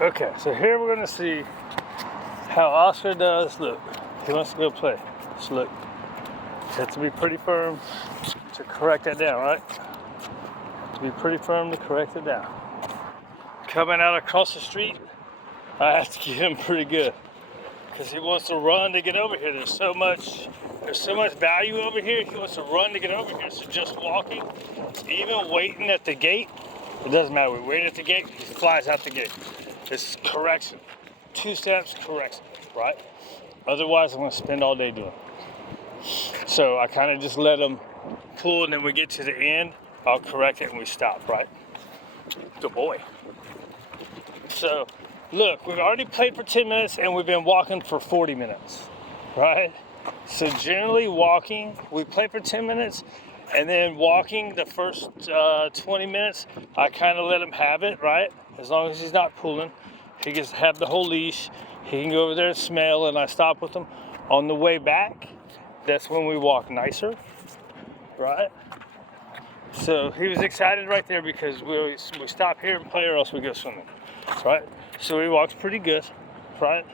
Okay, so here we're gonna see how Oscar does. Look, he wants to go play. So look, you have to be pretty firm to correct that down, right? Have to be pretty firm to correct it down. Coming out across the street, I have to get him pretty good because he wants to run to get over here. There's so much value over here. He wants to run to get over here. So just walking, even waiting at the gate, it doesn't matter. We wait at the gate, he flies out the gate. It's correction. 2 steps, correction, right? Otherwise, I'm gonna spend all day doing it. So I kind of just let him pull, and then we get to the end, I'll correct it and we stop, right? Good boy. So look, we've already played for 10 minutes and we've been walking for 40 minutes, right? So generally walking, we play for 10 minutes and then walking the first 20 minutes, I kind of let him have it, right? As long as he's not pulling, he gets to have the whole leash. He can go over there and smell, and I stop with him. On the way back, that's when we walk nicer, right? So he was excited right there because we stop here and play or else we go swimming, right? So he walks pretty good, right?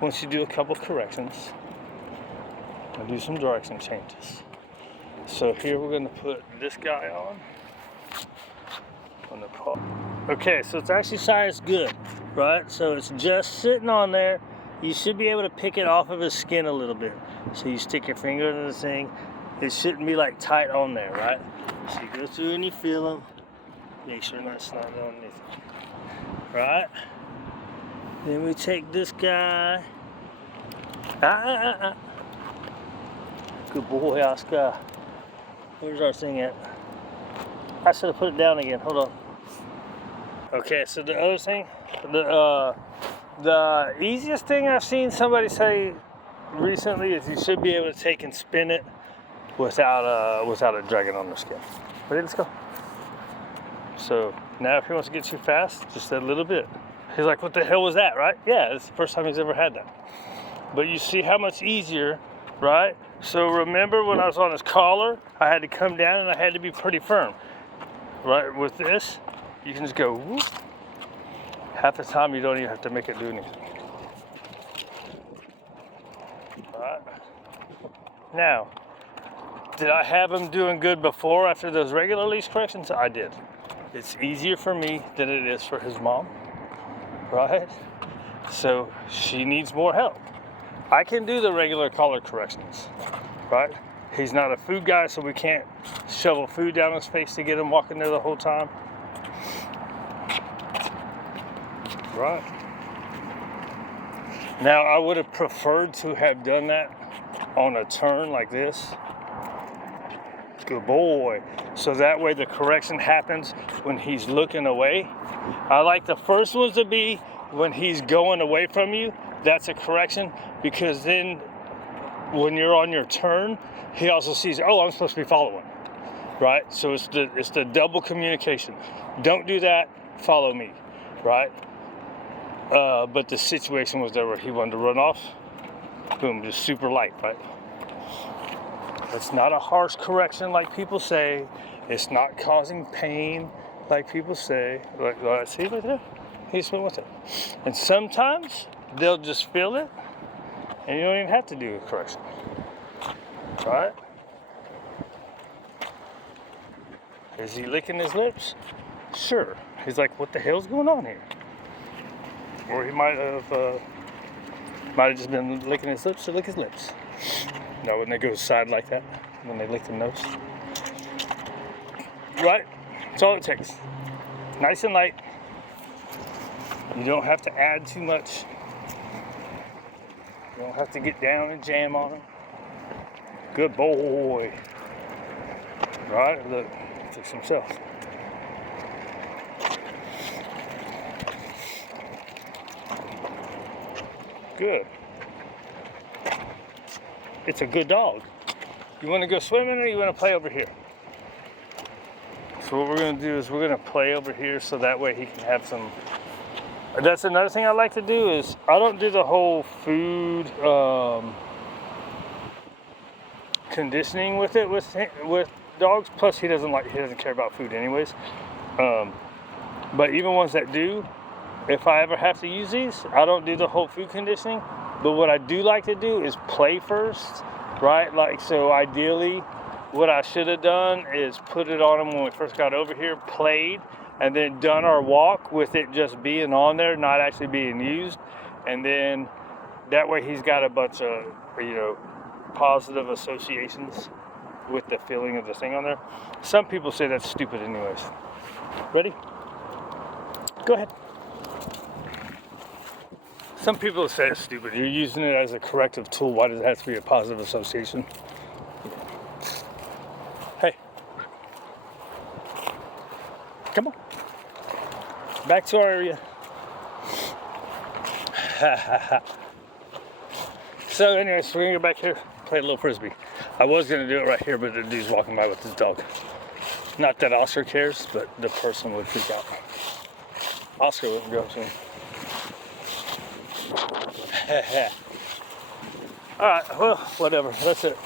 Once you do a couple corrections and do some direction changes. So here we're gonna put this guy on the paw. Okay, so it's actually sized good, right? So it's just sitting on there. You should be able to pick it off of his skin a little bit. So you stick your finger into the thing. It shouldn't be like tight on there, right? So you go through and you feel them. Make sure that's not on anything, right? Then we take this guy. Good boy, Oscar. Where's our thing at? I should have put it down again. Hold on. Okay, so the other thing, the easiest thing I've seen somebody say recently is you should be able to take and spin it without it dragging on the skin. Ready? Let's go. So now if he wants to get too fast, just a little bit. He's like, what the hell was that, right? Yeah, it's the first time he's ever had that. But you see how much easier, right? So remember when I was on his collar, I had to come down and I had to be pretty firm, right? With this, you can just go whoop. Half the time you don't even have to make it do anything. All right. Now, did I have him doing good before after those regular leash corrections? I did. It's easier for me than it is for his mom, right? So she needs more help. I can do the regular collar corrections, right? He's not a food guy, so we can't shovel food down his face to get him walking there the whole time. Right. Now, I would have preferred to have done that on a turn like this. Good boy. So that way the correction happens when he's looking away. I like the first ones to be when he's going away from you. That's a correction, because then when you're on your turn, he also sees, oh, I'm supposed to be following, right? So it's the double communication. Don't do that, follow me, right? But the situation was there where he wanted to run off. Boom, just super light, right? It's not a harsh correction like people say. It's not causing pain like people say. Like, see right there? He just went with it. And sometimes they'll just feel it, and you don't even have to do a correction, right? Is he licking his lips? Sure. He's like, what the hell's going on here? Or he might have just been licking his lips to lick his lips. No, when they go side like that, when they lick the nose. Right? That's all it takes. Nice and light. You don't have to add too much. You don't have to get down and jam on him. Good boy. Right? Look, fix himself. Good. It's a good dog. You want to go swimming or you want to play over here? So what we're going to do is we're going to play over here so that way he can have some. That's another thing I like to do is I don't do the whole food conditioning with it with dogs. Plus he doesn't care about food anyways. But even ones that do, if I ever have to use these, I don't do the whole food conditioning. But what I do like to do is play first, right? Like, so ideally, what I should have done is put it on him when we first got over here, played, and then done our walk with it just being on there, not actually being used. And then that way he's got a bunch of, you know, positive associations with the feeling of the thing on there. Some people say that's stupid anyways. Ready? Go ahead. Some people say it's stupid. You're using it as a corrective tool. Why does it have to be a positive association? Hey. Come on. Back to our area. So anyways, we're gonna go back here, play a little frisbee. I was gonna do it right here, but the dude's walking by with his dog. Not that Oscar cares, but the person would freak out. Oscar wouldn't go up to him. All right, well, whatever, that's it.